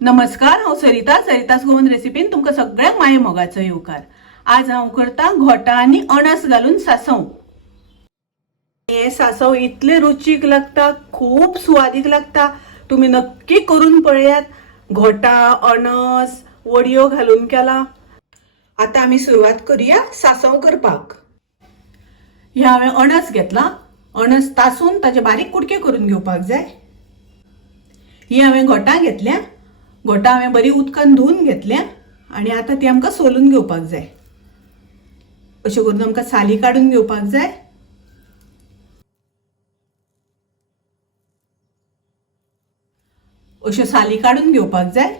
नमस्कार, हांव सरितास गोवन रेसिपीन तुमकां सगळ्यांक माये मोगाचो येवकार। आज हांव करता घोटां आनी अणस घालून सांसव। हे सांसव इतले रुचीक लागता, खूप सुवादीक लागता। तुम्ही नक्की करून पळयात। घोटां, अणस, वडयो घालून केला। आता आमी सुरुवात करूया सांसव करपाक। हे हांवें अणस घेतला। अणस तासून ताचे बारीक कुडके करून घेवपाक जाय। ही हांवें घोटां घेतल्या। घोटां हांवें बरी उदकान धुवन घेतल्या आणि आता ती आमकां सोलून घेवपाक जाय। अशें करून आमकां साली काढून घेवपाक जाय। अश्यो साली काढून घेवपाक जाय।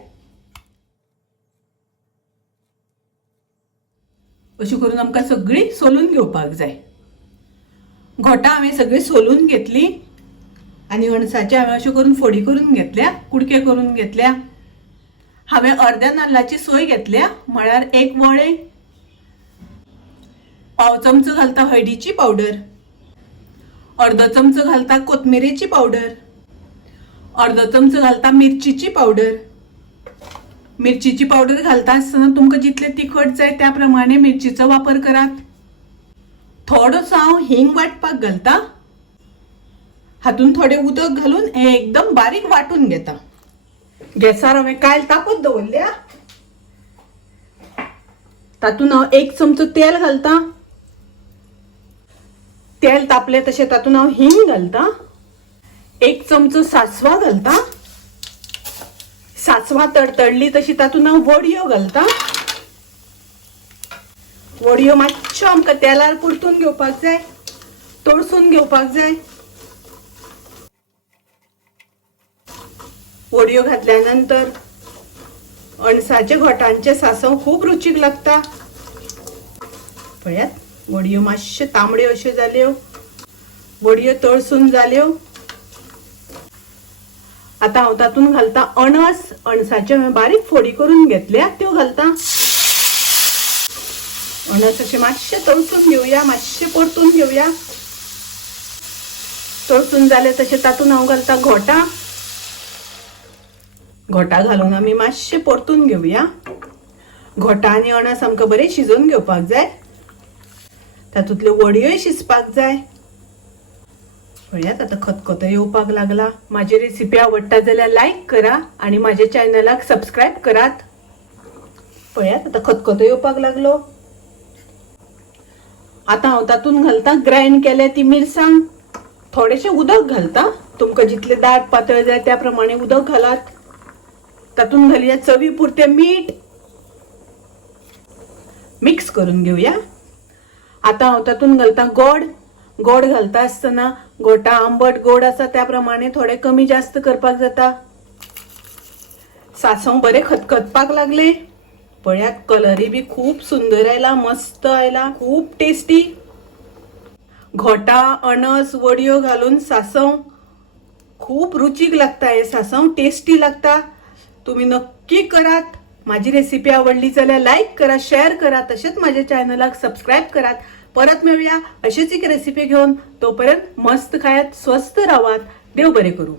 अशें करून आमकां सगळी सोलून घेवपाक जाय। घोटां हांवें सगळी सोलून घेतली आणि अणसाचे हांवें अशें करून फोडी करून घेतल्या, कुडके करून घेतल्या। हांवें अर्ध्या नाल्लाची सोय घेतल्या, म्हळ्यार एक वळे। पाव चमचो घालता हळदीची पावडर, अर्धो चमचो घालता कोथमिरेची पावडर, अर्धो चमचो घालता मिरचीची पावडर। मिरचीची पावडर घालता आसतना तुमकां जितले तिखट जाय त्या प्रमाणे मिरचीचो वापर करात। थोडोसो हांव हिंग वाटपाक घालता। हातून थोडे उदक घालून हे एकदम बारीक वाटून घेता। गॅसार हांवें कायल तापत दवरल्या। तातून हांव एक चमचो तेल घालता। तेल तापले तशें तातून हांव हिंग घालता। एक चमचो सासवा घालता। सासवा तडतडली तशी तातून हांव वडयो घालता। वडयो मातश्यो आमकां तेलार परतून घेवपाक जाय, तळसून घेवपाक जाय। वडयो घातल्यानंतर अणसाचे घोटांचे सांसव खूप रुचीक लागता। पळयात, वडयो मातश्यो तांबड्यो अश्यो जाल्यो, वडयो तळसून जाल्यो। आता हांव तातून घालता अणस। अणसाचे हांवें बारीक फोडी करून घेतल्या, त्यो घालता। अणस अशें मातशे तळसून घेवया, मातशे परतून घेवया। तळसून जाले तशें तातून हांव घालता घोटां। घोटां घालून आमी मातशे परतून घेवया। घोटां आनी अणस आमकां बरें शिजोवन घेवपाक जाय। तातूंतल्यो वडयोय शिजपाक जाय। पळयात, आता खतखतो येवपाक लागला। माझी रेसिपी आवडटा जाल्यार लायक करा आणि माझ्या चॅनलाक सबस्क्राइब करात। पळयात, आता खतखतो येवपाक लागलो। आता हांव तातून घालता ग्राइंड केल्या ती मिरसांग। थोडेशें उदक घालता। तुमकां जितले दाट पातळ जाय त्या प्रमाणे उदक घालात। तातून घालया चवी पुरते मीठ। मिक्स करून घेवया। आता हांव तातून घालता गोड। गोड घालता आसतना घोटां आंबट गोड आसा त्या प्रमाणे थोडे कमी जास्त करपाक जाता। सांसव बरे खतखतपाक लागले। पळयात, कलरय बी खूप सुंदर आयला, मस्त आयला, खूप टेस्टी। घोटां, अणस, वडयो घालून सांसव खूप रुचीक लागता। हे सांसव टेस्टी लागता। तुम्ही नक्की करात। माझी रेसिपी आवडली जाल्यार लाईक करा, शेअर करा, तसेच माझ्या चॅनलाक सबस्क्राइब करात। परत मिळूया अशीच एक रेसिपी घेऊन। तोपर्यंत मस्त खायात, स्वस्त राहात। देव बरे करू।